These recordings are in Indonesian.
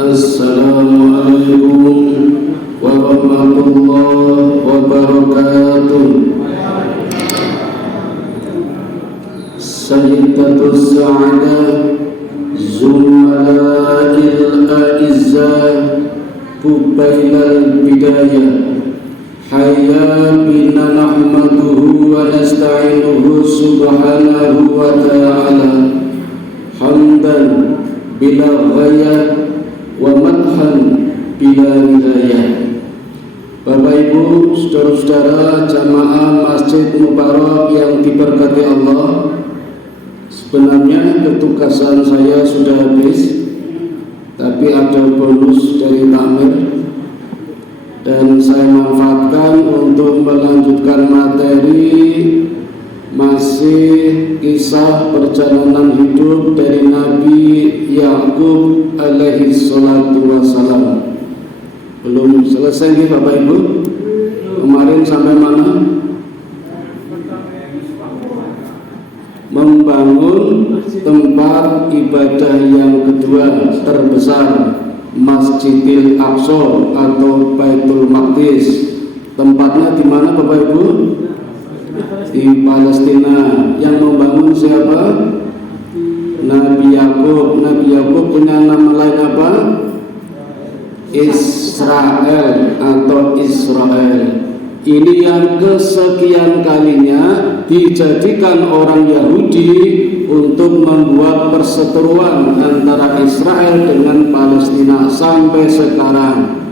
Assalamualaikum warahmatullahi wabarakatuh. Sayyidatus Sa'adah Zumala'il A'izzah Qubailal Bidayah Hayya bina nahmaduhu wa nasta'inuhu subhanahu wa ta'ala hamdan bila ghayah wa madhan bila nihayah. Bapak Ibu, saudara-saudara jamaah Masjid Mubarak yang diberkati Allah, sebenarnya ketugasan saya sudah habis, tapi ada bonus dari takmir dan saya manfaatkan untuk melanjutkan materi masih kisah perjalanan hidup dari Nabi Yakub alaihi salatu wassalam. Belum selesai nih Bapak Ibu. Kemarin sampai mana? Membangun tempat ibadah yang kedua terbesar, Masjidil Aqsa atau Baitul Maqdis. Tempatnya di mana Bapak Ibu? Di Palestina. Yang membangun siapa? Nabi Yakub. Nabi Yakub punya nama lain apa? Israel atau Israel. Ini yang kesekian kalinya dijadikan orang Yahudi untuk membuat perseteruan antara Israel dengan Palestina sampai sekarang.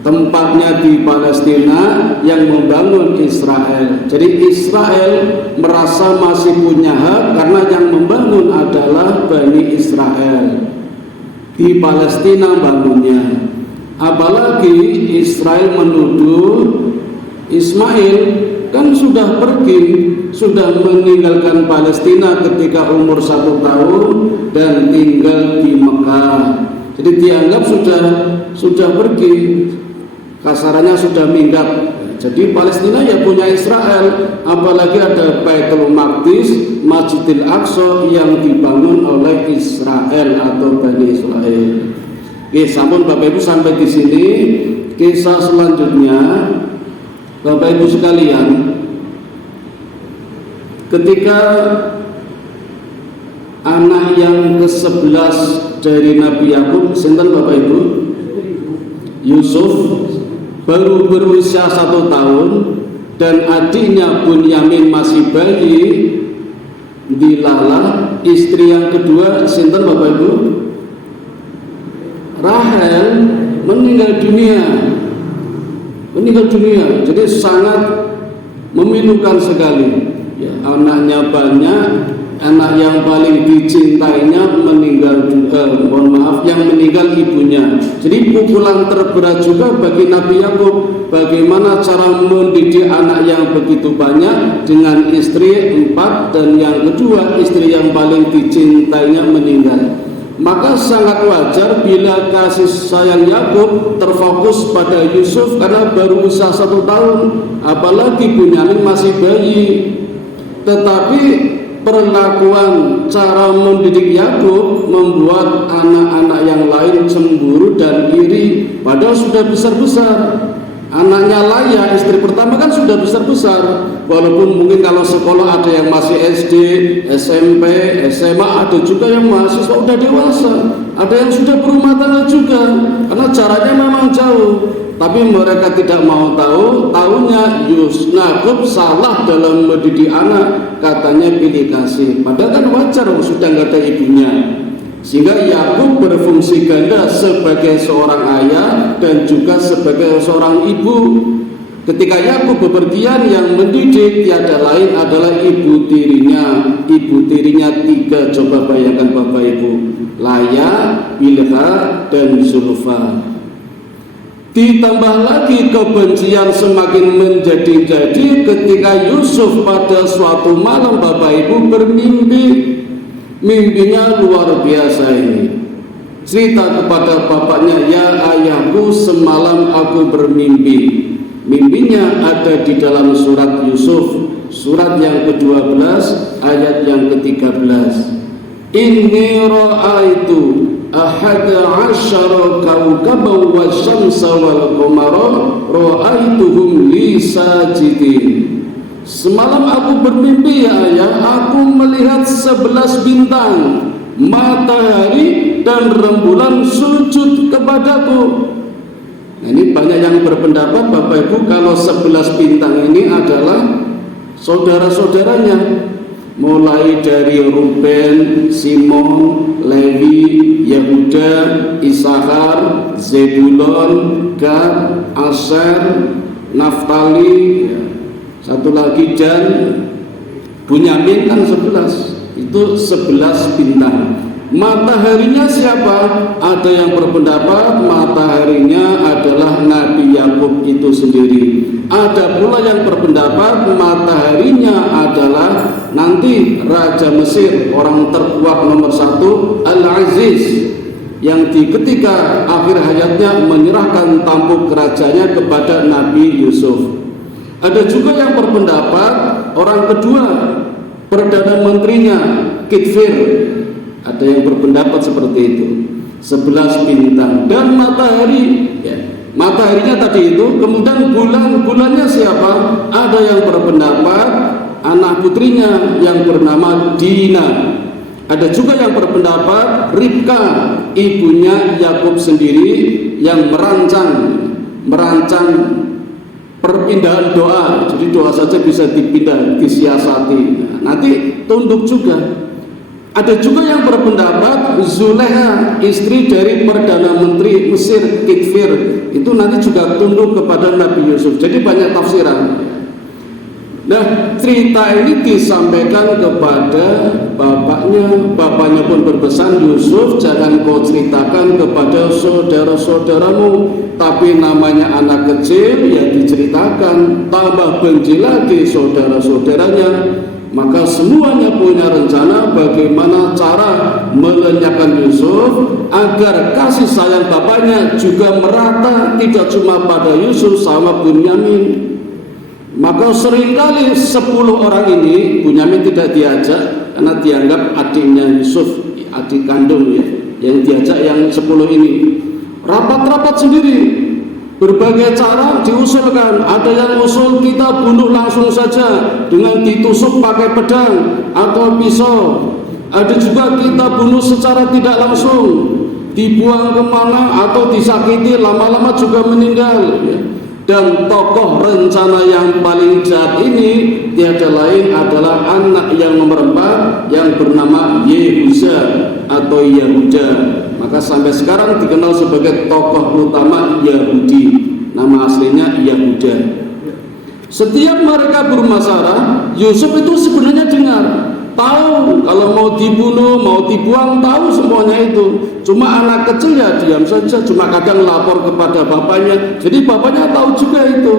Tempatnya di Palestina, yang membangun Israel. Jadi Israel merasa masih punya hak karena yang membangun adalah Bani Israel. Di Palestina bangunnya. Apalagi Israel menuduh Ismail kan sudah pergi, sudah meninggalkan Palestina ketika umur 1 tahun dan tinggal di Mekah. Jadi dianggap sudah pergi, kasarannya sudah minggat. Jadi Palestina ya punya Israel, apalagi ada Baitul Maqdis, Masjidil Aqsa yang dibangun oleh Israel atau Bani Israel. Oke, sampun Bapak Ibu sampai di sini. Kisah selanjutnya, Bapak Ibu sekalian, ketika anak yang ke-11 dari Nabi Yakub, sinten Bapak Ibu? Yusuf, baru berusia 1 tahun dan adiknya Bunyamin masih bayi. Dilalah istri yang kedua, sinten Bapak Ibu? Rahel meninggal dunia. Jadi sangat memilukan sekali ya, anaknya banyak, anak yang paling dicintainya meninggal juga, yang meninggal ibunya. Jadi pukulan terberat juga bagi Nabi Yakub. Bagaimana cara mendidik anak yang begitu banyak dengan istri 4 dan yang kedua istri yang paling dicintainya meninggal. Maka sangat wajar bila kasih sayang Yakub terfokus pada Yusuf karena baru usia 1 tahun, apalagi Bunyamin masih bayi. Tetapi perlakuan cara mendidik Yakub membuat anak-anak yang lain cemburu dan iri, padahal sudah besar-besar. Anaknya Laya, istri pertama kan sudah besar-besar. Walaupun mungkin kalau sekolah ada yang masih SD, SMP, SMA, ada juga yang mahasiswa udah dewasa, ada yang sudah berumah tangga juga. Karena caranya memang jauh. Tapi mereka tidak mau tahu. Tahunya Yakub salah dalam mendidik anak, katanya pilih kasih. Padahal kan wajar, sudah nggak ada ibunya. Sehingga Yakub berfungsi ganda sebagai seorang ayah dan juga sebagai seorang ibu. Ketika Yakub bepergian, yang mendidik tiada lain adalah ibu tirinya. Ibu tirinya 3, coba bayangkan Bapak Ibu, Laya, Bilha, dan Zulfa. Ditambah lagi kebencian semakin menjadi-jadi ketika Yusuf pada suatu malam Bapak Ibu bermimpi. Mimpinya luar biasa ini. Cerita kepada bapaknya, ya ayahku, semalam aku bermimpi. Mimpinya ada di dalam surat Yusuf, surat yang ke-12 ayat yang ke-13. Inni ra'aitu ahada asyara kawkaban wasyamsa wal qamara ra'aituhum li sajidin. Semalam aku bermimpi ya ayah, aku melihat 11 bintang, matahari dan rembulan sujud kepadaku. Nah, ini banyak yang berpendapat Bapak Ibu kalau 11 bintang ini adalah saudara-saudaranya, mulai dari Ruben, Simon, Lewi, Yehuda, Isakar, Zebulon, Gad, Aser, Naftali, satu lagi dan Bunyamin, kan 11. Itu 11 bintang. Mataharinya siapa? Ada yang berpendapat mataharinya adalah Nabi Yakub itu sendiri. Ada pula yang berpendapat mataharinya adalah nanti Raja Mesir, orang terkuat nomor 1, Al-Aziz, yang ketika akhir hayatnya menyerahkan tampuk kerajaannya kepada Nabi Yusuf. Ada juga yang berpendapat orang kedua, Perdana Menterinya, Kitfir. Ada yang berpendapat seperti itu. 11 bintang dan matahari, ya. Mataharinya tadi itu, kemudian bulannya siapa? Ada yang berpendapat anak putrinya yang bernama Dina. Ada juga yang berpendapat Ribka, ibunya Yakub sendiri yang merancang perpindahan doa. Jadi doa saja bisa dipindah, disiasati. Nah, nanti tunduk juga. Ada juga yang berpendapat Zuleha, istri dari Perdana Menteri Mesir Kitfir, itu nanti juga tunduk kepada Nabi Yusuf. Jadi banyak tafsiran. Nah, cerita ini disampaikan kepada bapaknya pun berpesan, Yusuf jangan kau ceritakan kepada saudara-saudaramu, tapi namanya anak kecil ya diceritakan, tambah benci lagi saudara-saudaranya. Maka semuanya punya rencana bagaimana cara melenyapkan Yusuf agar kasih sayang bapaknya juga merata, tidak cuma pada Yusuf sama Bunyamin. Maka seringkali 10 orang ini Bunyamin tidak diajak karena dianggap adiknya Yusuf, adik kandung ya, yang diajak yang 10 ini rapat-rapat sendiri. Berbagai cara diusulkan. Ada yang usul kita bunuh langsung saja dengan ditusuk pakai pedang atau pisau. Ada juga kita bunuh secara tidak langsung, dibuang kemana atau disakiti, lama-lama juga meninggal ya. Dan tokoh rencana yang paling jahat ini tiada lain adalah anak yang nomor 4 yang bernama Yehuza atau Yahuda. Maka sampai sekarang dikenal sebagai tokoh utama Yahudi. Nama aslinya Yahuda. Setiap mereka bermasalah, Yusuf itu sebenarnya dengar, tahu kalau mau dibunuh, mau dibuang, tahu semuanya itu. Cuma anak kecil ya diam saja, cuma kadang lapor kepada bapaknya. Jadi bapaknya tahu juga itu.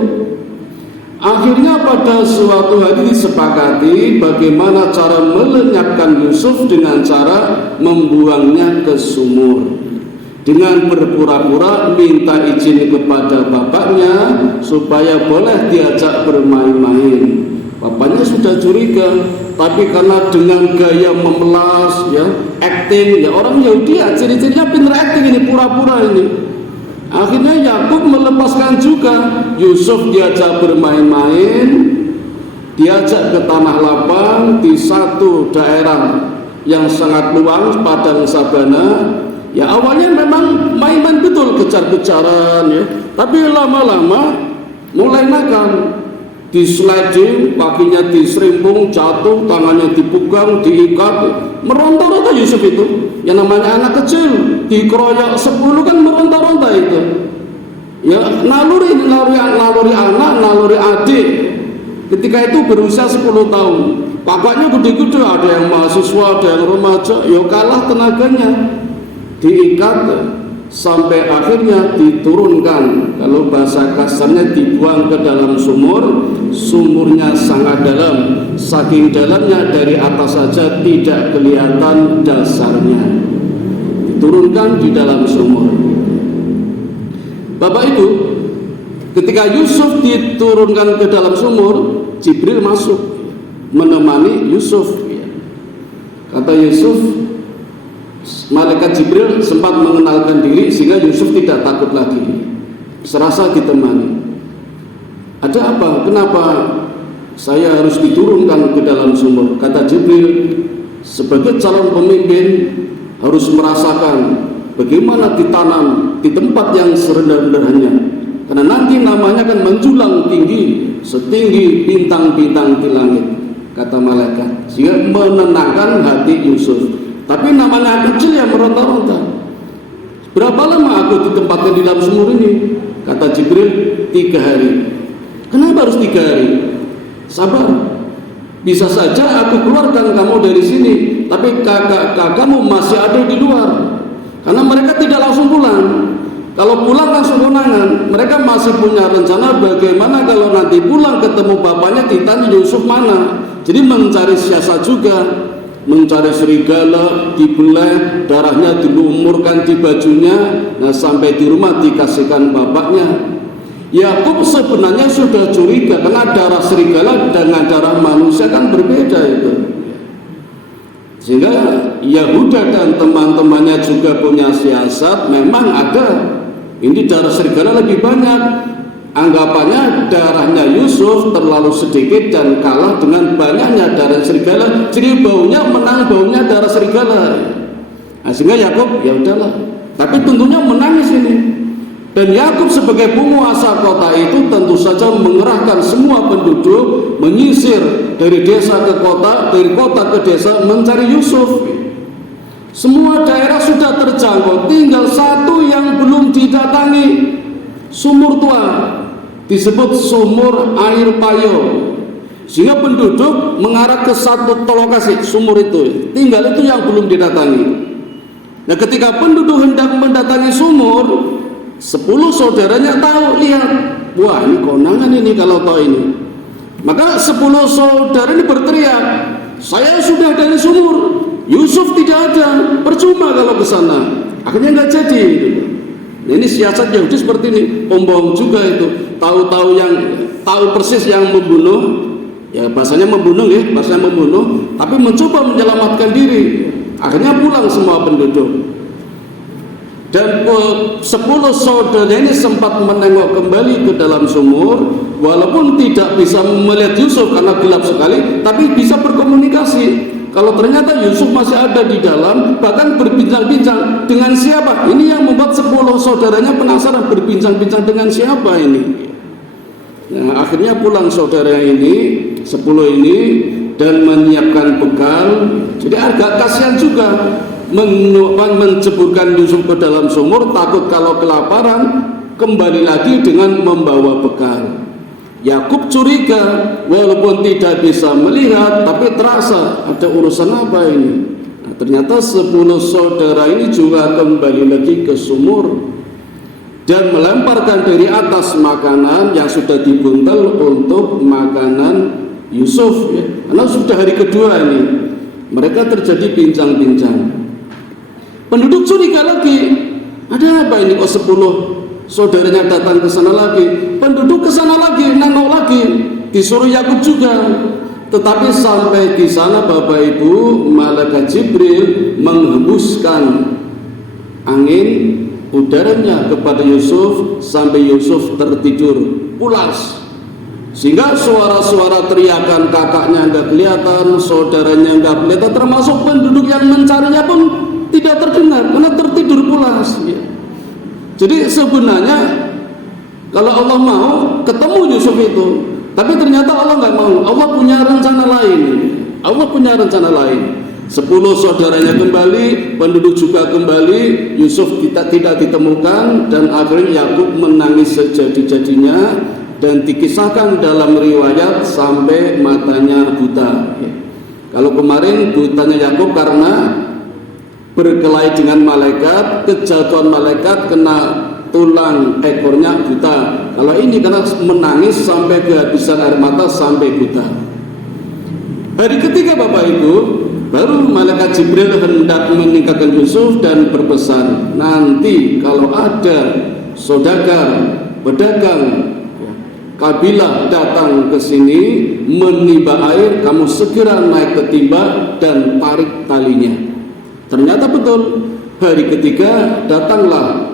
Akhirnya pada suatu hari disepakati bagaimana cara melenyapkan Yusuf dengan cara membuangnya ke sumur. Dengan berpura-pura minta izin kepada bapaknya supaya boleh diajak bermain-main. Bapaknya sudah curiga, tapi karena dengan gaya memelas ya, acting ya, orang Yahudi ya ciri-cirinya pinter acting ini, pura-pura ini. Akhirnya Yakub melepaskan juga Yusuf, diajak bermain-main, diajak ke tanah lapang di satu daerah yang sangat luas, padang sabana. Ya awalnya memang main-main betul, kejar-kejaran ya, tapi lama-lama mulai nakal. Di sliding, kakinya diserimpung, jatuh, tangannya dipegang, diikat, meronta-ronta Yusuf itu. Yang namanya anak kecil, dikeroyok 10 kan meronta-ronta itu. Ya naluri anak, naluri adik. Ketika itu berusia 10 tahun. Bapaknya gede-gede, ada yang mahasiswa, ada yang remaja, ya kalah tenaganya. Diikat sampai akhirnya diturunkan, kalau bahasa kasarnya dibuang ke dalam sumur. Sumurnya sangat dalam, saking dalamnya dari atas saja tidak kelihatan dasarnya. Diturunkan di dalam sumur. Bapak Ibu, ketika Yusuf diturunkan ke dalam sumur, Jibril masuk menemani Yusuf. Kata Yusuf, Malaikat Jibril sempat mengenalkan diri sehingga Yusuf tidak takut lagi, serasa ditemani. Ada apa? Kenapa saya harus diturunkan ke dalam sumur? Kata Jibril, sebagai calon pemimpin harus merasakan bagaimana ditanam di tempat yang serendah-rendahnya, karena nanti namanya akan menjulang tinggi setinggi bintang-bintang di langit, kata malaikat, sehingga menenangkan hati Yusuf. Tapi namanya kecil yang meronta-ronta. Berapa lama aku ditempatkan di dalam sumur ini? Kata Jibril, 3 hari. Kenapa harus 3 hari? Sabar, bisa saja aku keluarkan kamu dari sini, tapi kakak-kakakmu masih ada di luar. Karena mereka tidak langsung pulang. Kalau pulang langsung konangan. Mereka masih punya rencana bagaimana kalau nanti pulang ketemu bapaknya ditanya Yusuf mana. Jadi mencari siasat juga, mencari serigala, dibelah, darahnya dilumurkan di bajunya, nah sampai di rumah dikasihkan bapaknya. Yakub sebenarnya sudah curiga karena darah serigala dengan darah manusia kan berbeda itu. Sehingga Yahuda dan teman-temannya juga punya siasat, memang ada. Ini darah serigala lebih banyak. Anggapannya darahnya Yusuf terlalu sedikit dan kalah dengan banyaknya darah serigala. Jadi baunya menang baunya darah serigala. Nah, sehingga Yakub ya udahlah. Tapi tentunya menangis ini. Dan Yakub sebagai penguasa kota itu tentu saja mengerahkan semua penduduk menyisir dari desa ke kota, dari kota ke desa mencari Yusuf. Semua daerah sudah terjangkau, tinggal satu yang belum didatangi, sumur tua, disebut sumur air payo. Sehingga penduduk mengarah ke satu lokasi sumur itu, tinggal itu yang belum didatangi. Nah, ketika penduduk hendak mendatangi sumur, 10 saudaranya tahu, lihat, wah ini konangan ini kalau tahu ini. Maka 10 saudara ini berteriak, saya sudah dari sumur, Yusuf tidak ada, percuma kalau ke sana. Akhirnya nggak jadi. Nah, ini siasat Yahudi seperti ini, pembohong juga itu, tahu-tahu yang tahu persis yang membunuh, ya bahasanya membunuh ya, bahasanya membunuh, tapi mencoba menyelamatkan diri. Akhirnya pulang semua penduduk. Dan 10 saudara ini sempat menengok kembali ke dalam sumur, walaupun tidak bisa melihat Yusuf karena gelap sekali, tapi bisa berkomunikasi. Kalau ternyata Yusuf masih ada di dalam, bahkan berbincang-bincang dengan siapa. Ini yang membuat 10 saudaranya penasaran, berbincang-bincang dengan siapa ini. Nah, akhirnya pulang saudara ini, 10 ini, dan menyiapkan bekal. Jadi agak kasihan juga menceburkan Yusuf ke dalam sumur, takut kalau kelaparan kembali lagi dengan membawa bekal. Yakub curiga, walaupun tidak bisa melihat, tapi terasa ada urusan apa ini. Nah, ternyata 10 saudara ini juga kembali lagi ke sumur dan melemparkan dari atas makanan yang sudah dibuntel untuk makanan Yusuf ya. Karena sudah hari kedua ini mereka terjadi bincang-bincang. Penduduk curiga lagi, ada apa ini kok 10 saudaranya datang ke sana lagi. Penduduk ke sana lagi, nengok lagi, disuruh Yakub juga. Tetapi sampai di sana Bapak Ibu, malaikat Jibril menghembuskan angin udaranya kepada Yusuf sampai Yusuf tertidur pulas. Sehingga suara-suara teriakan kakaknya nggak kelihatan, saudaranya nggak kelihatan, termasuk penduduk yang mencarinya pun tidak terdengar karena tertidur pulas ya. Jadi sebenarnya kalau Allah mau ketemu Yusuf itu, tapi ternyata Allah nggak mau. Allah punya rencana lain. Allah punya rencana lain. 10 saudaranya kembali, penduduk juga kembali, Yusuf tidak ditemukan, dan akhirnya Yakub menangis sejadi-jadinya dan dikisahkan dalam riwayat sampai matanya buta. Kalau kemarin butanya Yakub karena berkelahi dengan malaikat, kejatuhan malaikat kena tulang ekornya buta. Kalau ini karena menangis sampai kehabisan air mata sampai buta. Hari ketiga Bapak Ibu, baru malaikat Jibril hendak meninggalkan Yusuf dan berpesan, nanti kalau ada saudagar, pedagang, kabilah datang ke sini menimba air, kamu segera naik ke timba dan tarik talinya. Ternyata betul. Hari ketiga datanglah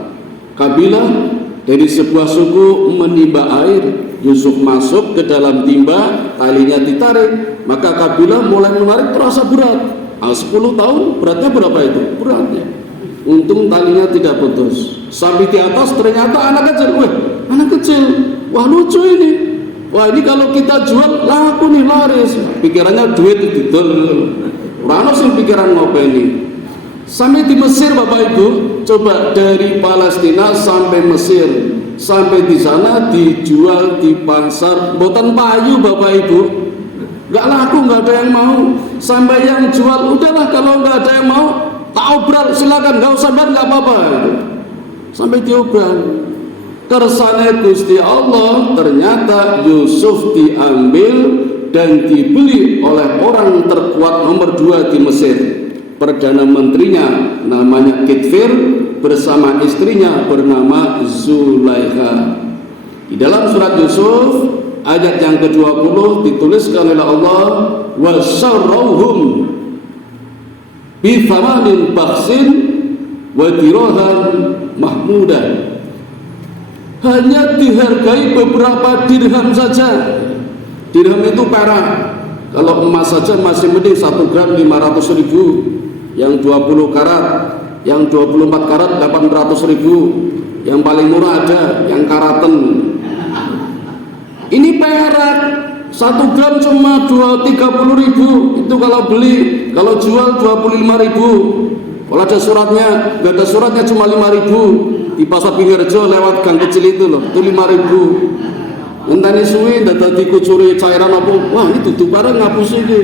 kabilah dari sebuah suku menimba air. Yusuf masuk ke dalam timba, talinya ditarik, maka kabilah mulai menarik, terasa berat. 10 tahun beratnya berapa itu? Beratnya. Untung talinya tidak putus. Sampai di atas ternyata anak kecil. Wah, anak kecil. Wah, lucu ini. Wah, ini kalau kita jual laku nih, laris. Pikirannya duit itu betul. Rano sing pikiran ngopeni. Sampai di Mesir Bapak Ibu, coba dari Palestina sampai Mesir, sampai di sana dijual di pasar boten payu Bapak Ibu, nggak laku, nggak ada yang mau. Sampai yang jual, udahlah kalau nggak ada yang mau, tak obral silakan, nggak usah bayar, nggak apa-apa. Sampai diobral. Kersane Gusti Allah, ternyata Yusuf diambil dan dibeli oleh orang terkuat nomor 2 di Mesir. Perdana menterinya namanya Kitfir bersama istrinya bernama Zulaikha. Di dalam surat Yusuf ayat yang ke-20 dituliskan oleh Allah, wa syarrauhum bi thamanin bakhsin wa dirahan mahmudah. Hanya dihargai beberapa dirham saja. Dirham itu perak. Kalau emas saja masih mending 1 gram 500.000. Yang 20 karat, yang 24 karat 800.000. Yang paling murah ada yang karaten. Ini perak 1 gram cuma 30.000. Itu kalau beli, kalau jual 25.000. Kalau ada suratnya, nggak ada suratnya cuma 5.000. Di pasar Pinggirjo lewat gang kecil itu loh, itu 5.000. Entani suwi ndak dikucuri cairan apa, wah ini tutup barang ngapus ini.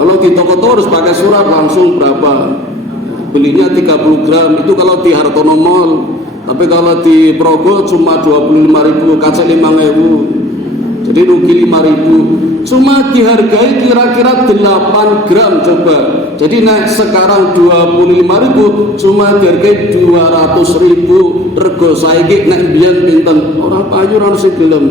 Kalau di toko harus pakai surat langsung berapa. Belinya 30 gram itu kalau di Hartono Mall. Tapi kalau di Progo cuma 25.000, kaca 5.000. Jadi rugi 5.000. Cuma dihargai kira-kira 8 gram coba. Jadi naik sekarang 25.000, cuma dihargai 200.000. Rego saiki nek biyen pinten? Ora payu ora sing gelem.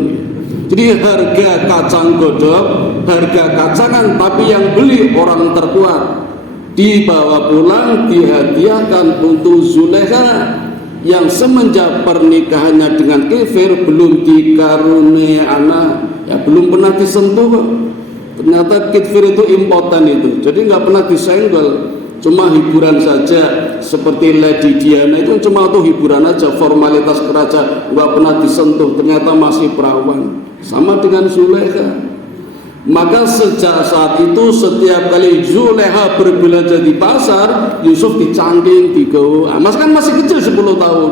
Jadi harga kacang godok, harga kacangan, tapi yang beli orang terkuat. Dibawa pulang, dihadiahkan untuk Zulaikha yang semenjak pernikahannya dengan Kifir belum dikaruniai anak, ya belum pernah disentuh. Ternyata Kifir itu impoten itu, jadi nggak pernah disenggol, cuma hiburan saja. Seperti Lady Diana itu cuma tuh hiburan aja, formalitas kerajaan, nggak pernah disentuh. Ternyata masih perawan. Sama dengan Zulaikha. Maka sejak saat itu setiap kali Zulaikha berbelanja di pasar, Yusuf dicangking, digawa. Mas kan masih kecil 10 tahun.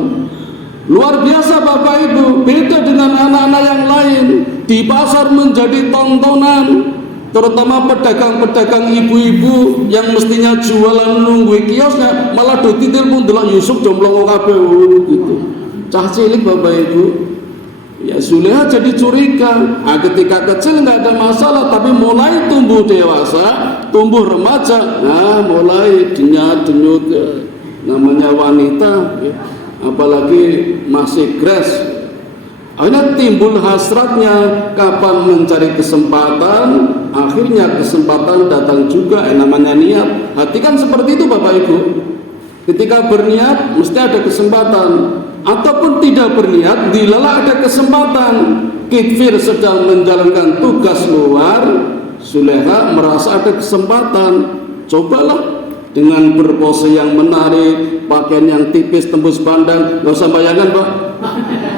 Luar biasa Bapak Ibu, beda dengan anak-anak yang lain. Di pasar menjadi tontonan. Terutama pedagang-pedagang ibu-ibu yang mestinya jualan nunggu kiosnya, malah do titil pun delok Yusuf jomblong kabeh gitu. Cah cilik Bapak Ibu. Ya Zulaikha jadi curiga. Ketika kecil nggak ada masalah, tapi mulai tumbuh dewasa, tumbuh remaja, nah mulai denyut-denyut ya. Namanya wanita, ya. Apalagi masih gres. Akhirnya timbul hasratnya kapan mencari kesempatan. Akhirnya kesempatan datang juga. Namanya niat. Hati kan seperti itu Bapak Ibu. Ketika berniat mesti ada kesempatan. Ataupun tidak berniat, dilala ada kesempatan. Kitfir sedang menjalankan tugas luar, Zulaikha merasa ada kesempatan. Cobalah dengan berpose yang menarik, pakaian yang tipis tembus pandang. Gak usah bayangkan Pak,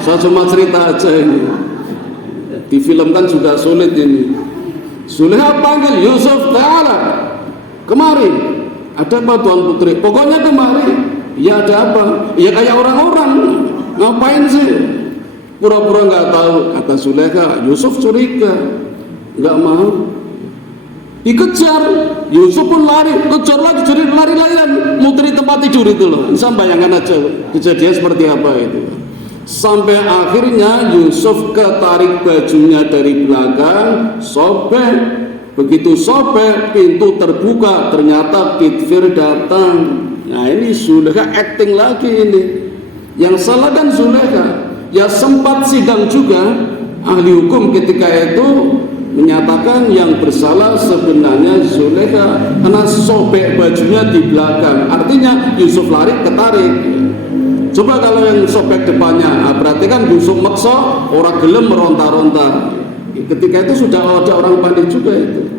saya cuma cerita aja ini. Di film kan juga sulit ini. Zulaikha panggil Yusuf, ta'ala, kemari. Ada apa Tuan Putri? Pokoknya kemari. Ya ada apa? Ya kayak orang-orang. Ngapain sih? Pura-pura nggak tahu. Kata Zulaikha. Yusuf curiga, nggak mau. Dikejar. Yusuf pun lari, kejar lagi, jadi lari-larian, muteri tempat tidur itu loh. Bisa bayangkan aja kejadian seperti apa itu. Sampai akhirnya Yusuf ketarik bajunya dari belakang, sobek. Begitu sobek, pintu terbuka, ternyata Kitfir datang. Nah ini Zulaikha acting lagi ini. Yang salah kan Zulaikha. Ya sempat sidang juga ahli hukum ketika itu menyatakan yang bersalah sebenarnya Zulekha karena sobek bajunya di belakang. Artinya Yusuf lari ketarik. Coba kalau yang sobek depannya, berarti kan Yusuf maksa orang gelem meronta-ronta. Ketika itu sudah ada orang panik juga itu.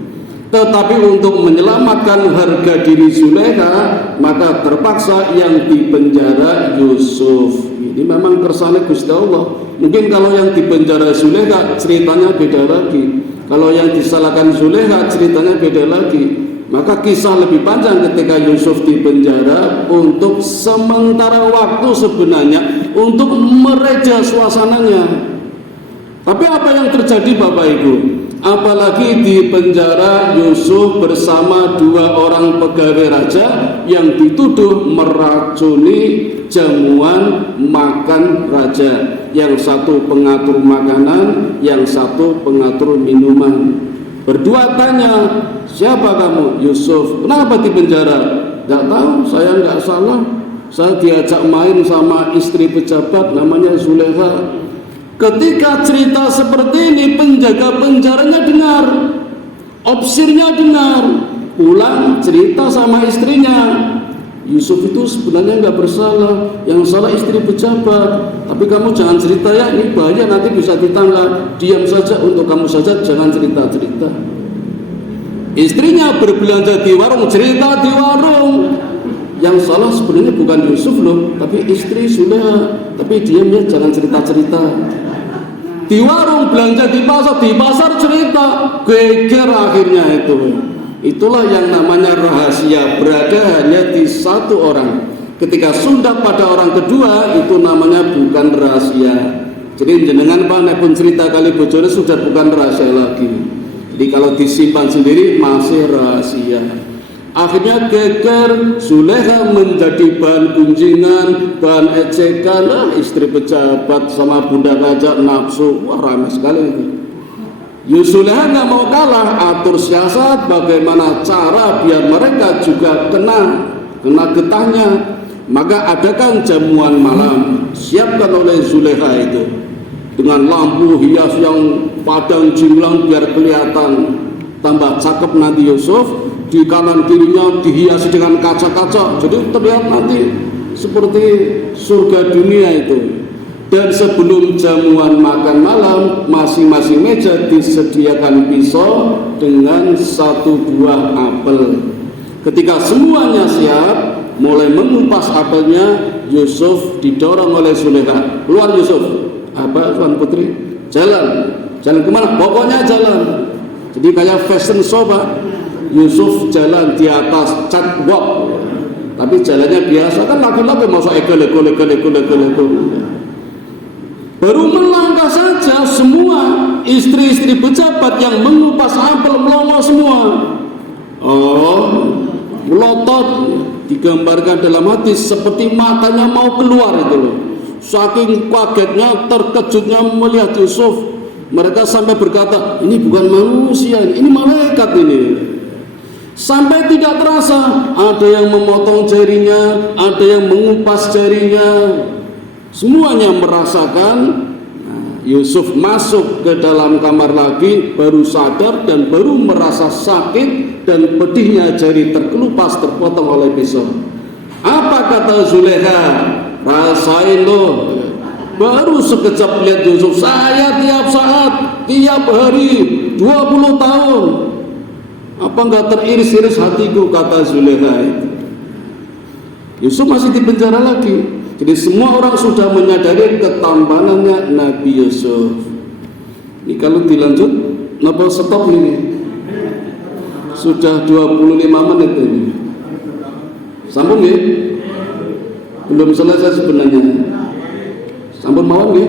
Tetapi untuk menyelamatkan harga diri Zulekha, maka terpaksa yang dipenjara Yusuf. Ini memang kersane Gusti Allah. Mungkin kalau yang dipenjara Zulekha ceritanya beda lagi. Kalau yang disalahkan Zulekha ceritanya beda lagi. Maka kisah lebih panjang ketika Yusuf dipenjara untuk sementara waktu sebenarnya untuk mereja suasananya. Tapi apa yang terjadi Bapak Ibu? Apalagi di penjara Yusuf bersama 2 orang pegawai raja yang dituduh meracuni jamuan makan raja. Yang satu pengatur makanan, yang satu pengatur minuman. Berdua tanya, siapa kamu? Yusuf. Kenapa di penjara? Gak tahu, saya gak salah. Saya diajak main sama istri pejabat namanya Zulekha. Ketika cerita seperti ini, penjaga penjaranya dengar, opsirnya dengar, pulang cerita sama istrinya. Yusuf itu sebenarnya nggak bersalah, yang salah istri pejabat. Tapi kamu jangan cerita ya, ini bahaya nanti bisa ditangkap. Diam saja, untuk kamu saja, jangan cerita-cerita. Istrinya berbelanja di warung, cerita di warung. Yang salah sebenarnya bukan Yusuf loh, tapi istri Zulekha. Tapi diam ya, jangan cerita-cerita. Di warung belanja di pasar cerita, geger akhirnya itu. Itulah yang namanya rahasia berada hanya di satu orang. Ketika sudah pada orang kedua, itu namanya bukan rahasia. Jadi jenengan Pak pun cerita kali bojone sudah bukan rahasia lagi. Jadi kalau disimpan sendiri masih rahasia. Akhirnya geger, Zulekha menjadi bahan gunjingan, bahan ejekan. Istri pejabat sama bunda raja nafsu, wah ramai sekali itu. Zulekha nggak mau kalah, atur siasat bagaimana cara biar mereka juga kena getahnya. Maka adakan jamuan malam, siapkan oleh Zulekha itu dengan lampu hias yang padang jimblang biar kelihatan tambah cakep nanti Yusuf. Di kanan kirinya dihiasi dengan kaca-kaca, jadi terlihat nanti seperti surga dunia itu. Dan sebelum jamuan makan malam, masing-masing meja disediakan pisau dengan 1 buah apel. Ketika semuanya siap, mulai mengupas apelnya, Yusuf didorong oleh Zulekha. Keluar Yusuf. Apa Tuan Putri? Jalan kemana? Pokoknya jalan. Jadi kayak fashion show Pak. Yusuf jalan di atas catwalk, tapi jalannya biasa kan, laki-laki masa ekol. Baru melangkah saja, semua istri-istri pejabat yang mengupas apel melongo semua. Melotot, digambarkan dalam hati seperti matanya mau keluar itu loh. Saking kagetnya, terkejutnya melihat Yusuf, mereka sampai berkata, ini bukan manusia, ini malaikat ini. Sampai tidak terasa, ada yang memotong jarinya, ada yang mengupas jarinya. Semuanya merasakan. Yusuf masuk ke dalam kamar lagi, baru sadar dan baru merasa sakit dan pedihnya jari terkelupas terpotong oleh pisau. Apa kata Zulekha? Rasain loh. Baru sekejap lihat Yusuf, saya tiap saat, tiap hari, 20 tahun. Apa enggak teriris-iris hatiku, kata Zulekha itu. Yusuf masih di penjara lagi. Jadi semua orang sudah menyadari ketampanannya Nabi Yusuf. Ini kalau dilanjut, napa stop ini? Sudah 25 menit ini. Sambung ya? Belum selesai sebenarnya. Sampun mawon ya?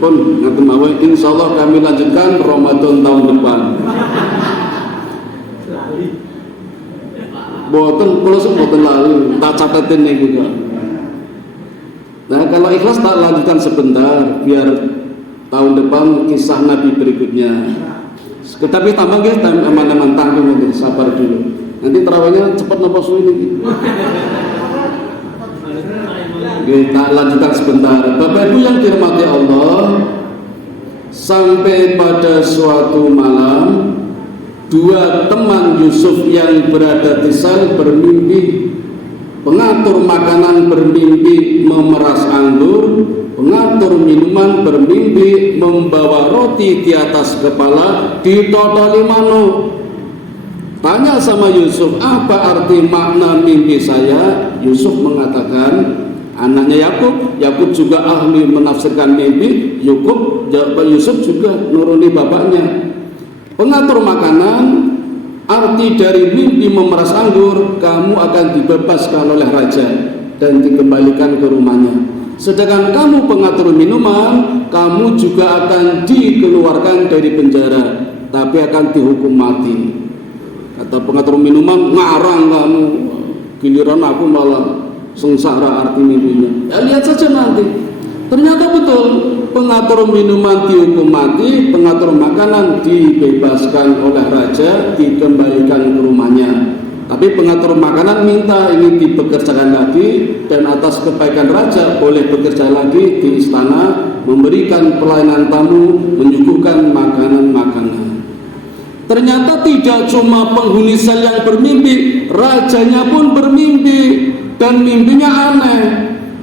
Pun ngaten mawon, insyaallah kami lanjutkan Ramadan tahun depan. Boten lalu tak catatin nih juga. Nah kalau ikhlas tak lanjutkan sebentar biar tahun depan kisah Nabi berikutnya. Tetapi tambah ya teman-teman tanggung nanti sabar dulu. Nanti terawihnya cepat nopo suwi. Kita lanjutkan sebentar. Bapak Ibu yang dirahmati Allah, Sampai pada suatu malam, dua teman Yusuf yang berada di sana bermimpi. Pengatur makanan bermimpi memeras anggur, pengatur minuman bermimpi membawa roti di atas kepala ditodoli manuk. Tanya sama Yusuf, apa arti makna mimpi saya? Yusuf mengatakan, anaknya Yakub juga ahli menafsirkan mimpi. Yusuf juga nuruni bapaknya. Pengatur makanan, arti dari mimpi memeras anggur, kamu akan dibebaskan oleh raja dan dikembalikan ke rumahnya. Sedangkan kamu pengatur minuman, kamu juga akan dikeluarkan dari penjara, tapi akan dihukum mati. Kata pengatur minuman, ngarang kamu, giliran aku malah sengsara arti mimpinya. Ya, lihat saja nanti. Ternyata betul, pengatur minuman dihukum mati, pengatur makanan dibebaskan oleh raja, dikembalikan ke rumahnya. Tapi pengatur makanan minta ini dipekerjakan lagi, dan atas kebaikan raja boleh bekerja lagi di istana, memberikan pelayanan tamu, menyuguhkan makanan-makanan. Ternyata tidak cuma penghuni sel yang bermimpi, rajanya pun bermimpi, dan mimpinya aneh.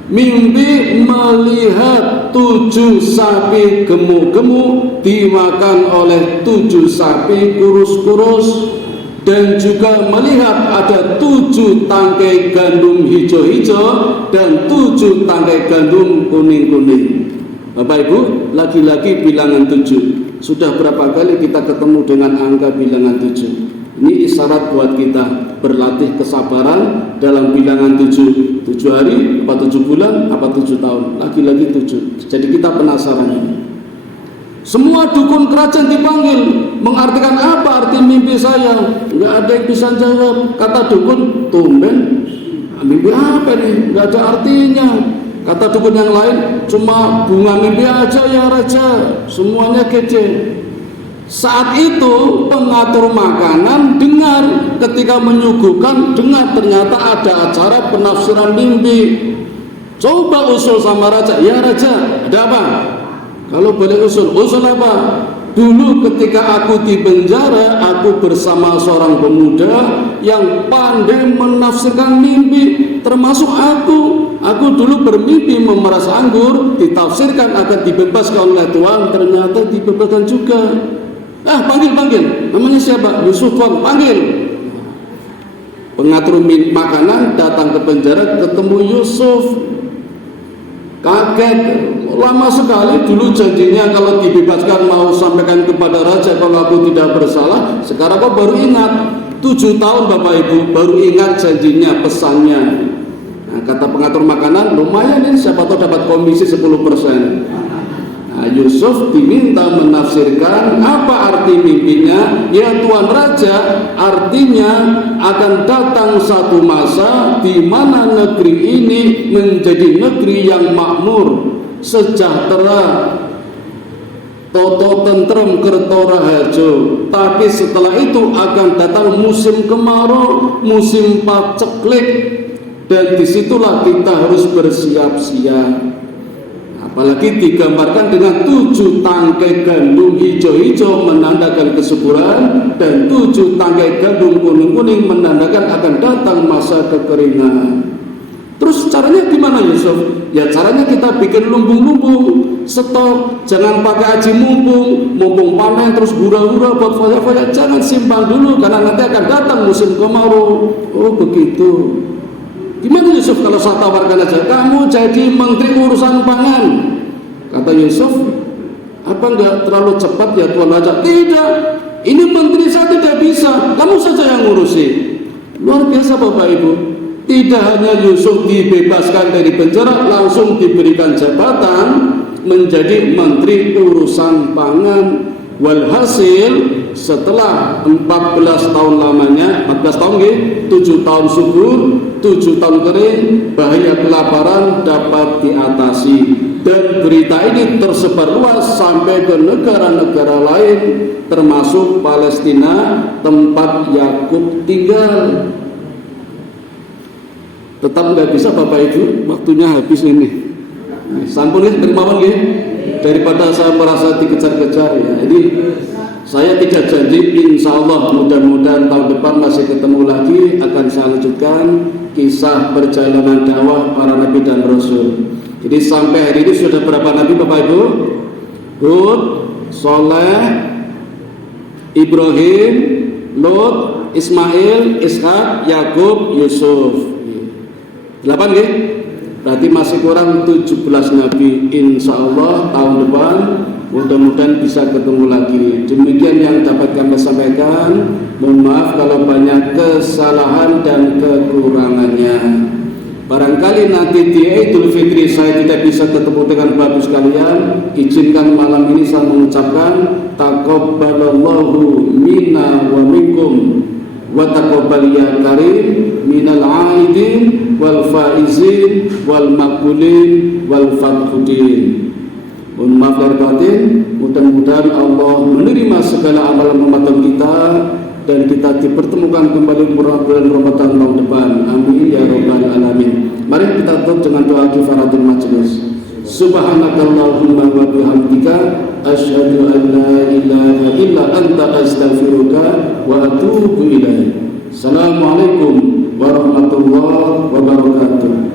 Mimpi melihat 7 sapi gemuk-gemuk dimakan oleh 7 sapi kurus-kurus, dan juga melihat ada 7 tangkai gandum hijau-hijau dan 7 tangkai gandum kuning-kuning. Bapak Ibu, lagi-lagi bilangan 7. Sudah berapa kali kita ketemu dengan angka bilangan 7? Ini isyarat buat kita berlatih kesabaran dalam bilangan 7. 7 hari, apa 7 bulan, apa 7 tahun. Lagi-lagi 7. Jadi kita penasaran ini. Semua dukun kerajaan dipanggil. Mengartikan apa arti mimpi saya? Nggak ada yang bisa jawab. Kata dukun, tumben, mimpi apa nih? Nggak ada artinya. Kata dukun yang lain, cuma bunga mimpi aja ya raja. Semuanya kece. Saat itu pengatur makanan dengar, ketika menyuguhkan dengar ternyata ada acara penafsiran mimpi. Coba usul sama raja, ya raja, ada apa? Kalau boleh usul apa? Dulu ketika aku di penjara, aku bersama seorang pemuda yang pandai menafsirkan mimpi, termasuk aku. Aku dulu bermimpi memeras anggur, ditafsirkan akan dibebaskan oleh Tuhan, ternyata dibebaskan juga. Panggil. Namanya siapa? Yusuf, panggil. Pengatur makanan datang ke penjara, ketemu Yusuf. Kaget, lama sekali dulu janjinya kalau dibebaskan mau sampaikan kepada raja kalau aku tidak bersalah. Sekarang kok baru ingat? 7 tahun Bapak Ibu baru ingat janjinya, pesannya. Nah, kata pengatur makanan, lumayan ini, siapa tahu dapat komisi 10%. Nah, Yusuf diminta menafsirkan apa arti mimpinya. Ya Tuan Raja, artinya akan datang satu masa di mana negeri ini menjadi negeri yang makmur, sejahtera, toto tentrem kerto raharjo. Tapi setelah itu akan datang musim kemarau, musim paceklik, dan disitulah kita harus bersiap-siap. Apalagi digambarkan dengan 7 tangkai gandum hijau-hijau menandakan kesuburan, dan 7 tangkai gandum kuning-kuning menandakan akan datang masa kekeringan. Terus caranya gimana Yusuf? Ya caranya kita bikin lumbung-lumbung, stok, jangan pakai aji mumpung panen terus hura-hura buat foya-foya, jangan simpan dulu karena nanti akan datang musim kemarau. Oh begitu. Gimana Yusuf kalau saya tawarkan aja, kamu jadi menteri urusan pangan? Kata Yusuf, apa enggak terlalu cepat ya Tuan Raja? Tidak, ini menteri saya tidak bisa, kamu saja yang ngurusi. Luar biasa Bapak Ibu. Tidak hanya Yusuf dibebaskan dari penjara, langsung diberikan jabatan menjadi menteri urusan pangan. Walhasil setelah 14 tahun lamanya, 14 tahun 7 tahun subur, 7 tahun kering, bahaya kelaparan dapat diatasi, dan berita ini tersebar luas sampai ke negara-negara lain termasuk Palestina tempat Yakub tinggal. Tetap nggak bisa Bapak Ibu, waktunya habis ini. Sampun ya, terima kasih. Daripada saya merasa dikejar-kejar ya. Jadi saya tidak janji, insya Allah mudah-mudahan tahun depan masih ketemu lagi, akan saya lanjutkan kisah perjalanan dakwah para nabi dan rasul. Jadi sampai hari ini sudah berapa nabi Bapak Ibu? Hud, Soleh, Ibrahim, Lot, Ismail, Ishak, Yakub, Yusuf. 8 ya? Berarti masih kurang 17 nabi. Insya Allah tahun depan mudah-mudahan bisa ketemu lagi. Demikian yang dapat kami sampaikan. Mohon maaf kalau banyak kesalahan dan kekurangannya. Barangkali nanti di Idul Fitri saya tidak bisa ketemu dengan Bapak sekalian, izinkan malam ini saya mengucapkan taqabbalallahu minna wa minkum wa taqabbal ya karim minal aidin wal faizin wal maqbulin wal fathudin. Mohon maaf lahir batin, mudah-mudahan Allah menerima segala amalan Ramadan kita dan kita dipertemukan kembali bulan Ramadan tahun depan. Amin ya rabbal alamin. Mari kita tutup dengan doa kifaratul majelis. Subhanakallahumma wa bihamdika asyhadu an la ilaha illa anta astaghfiruka wa atubu ilaik. Assalamualaikum warahmatullahi wabarakatuh.